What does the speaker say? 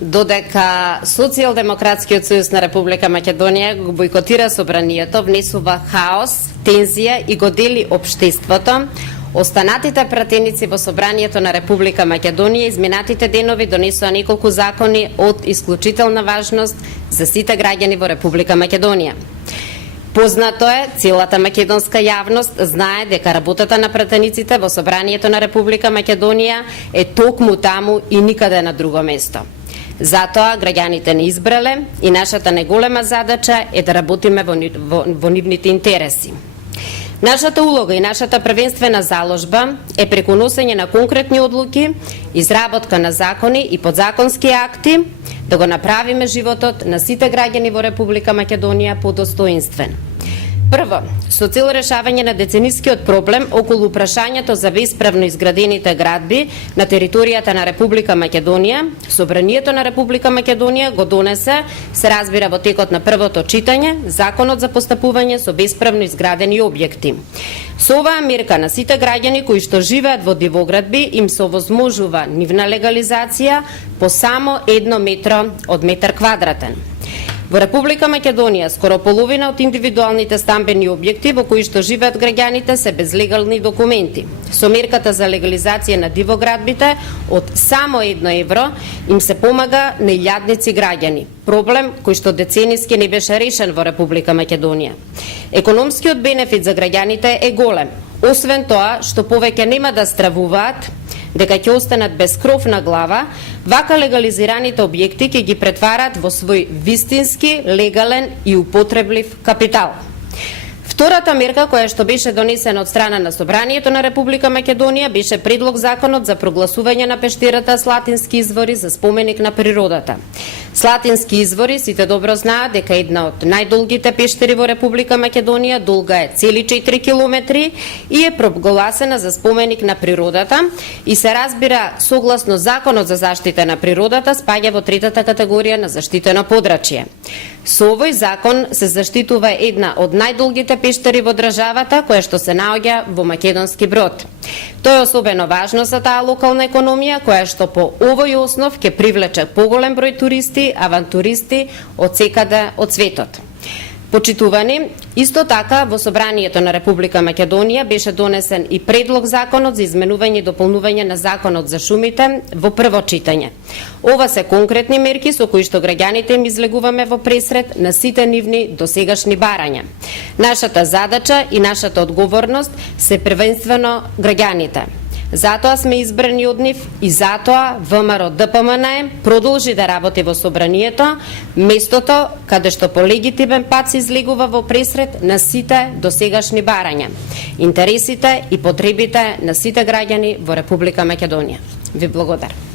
додека Социјалдемократскиот сојуз на Република Македонија го бойкотира собранието, внесува хаос, тензија и го дели општеството, останатите пратеници во собранието на Република Македонија изминатите денови донесоа неколку закони од исклучителна важност за сите граѓани во Република Македонија. Познато е, целата македонска јавност знае дека работата на пратениците во собранието на Република Македонија е токму таму и никаде на друго место. Затоа граѓаните не избрале и нашата најголема задача е да работиме во нивните интереси. Нашата улога и нашата првенствена заложба е преку носење на конкретни одлуки, изработка на закони и подзаконски акти, да го направиме животот на сите граѓани во Република Македонија подостоинствен. Прво, со цел решавање на деценискиот проблем околу прашањето за бесправно изградените градби на територијата на Република Македонија, Собранието на Република Македонија го донесе, се разбира во текот на првото читање, Законот за постапување со бесправно изградени објекти. Со оваа мерка на сите граѓани кои што живеат во дивоградби им се овозможува нивна легализација по само 1 метро од метар квадратен. Во Република Македонија скоро половина од индивидуалните стамбени објекти во кои што живеат граѓаните се без легални документи. Со мерката за легализација на дивоградбите од само 1 евро им се помага на илјадници граѓани. Проблем кој што децениски не беше решен во Република Македонија. Економскиот бенефит за граѓаните е голем. Освен тоа што повеќе нема да стравуваат дека ќе останат без кров на глава, вака легализираните објекти ќе ги претварат во свој вистински, легален и употреблив капитал. Втората мерка која што беше донесена од страна на Собранието на Република Македонија беше предлог законот за прогласување на пештерата Слатински извори за споменик на природата. Слатински извори, сите добро знаат дека една од најдолгите пештери во Република Македонија, долга е цели 4 километри и е прогласена за споменик на природата и се разбира согласно Законот за заштита на природата спаѓа во третата категорија на заштитено подрачје. Со овој закон се заштитува една од најдолгите пештери во државата, која што се наоѓа во Македонски Брод. Тоа е особено важно за таа локална економија, која што по овој основ ќе привлече поголем број туристи, авантуристи од секаде од светот. Почитувани, исто така во Собранието на Република Македонија беше донесен и предлог законот за изменување и дополнување на Законот за шумите во прво читање. Ова се конкретни мерки со кои што граѓаните им излегуваме во пресред на сите нивни досегашни барања. Нашата задача и нашата одговорност се првенствено граѓаните. Затоа сме избрани од нив и затоа ВМРО ДПМН продолжи да работи во Собранието, местото каде што по легитимен пат се излегува во пресред на сите досегашни барања, интересите и потребите на сите граѓани во Република Македонија. Ви благодарам.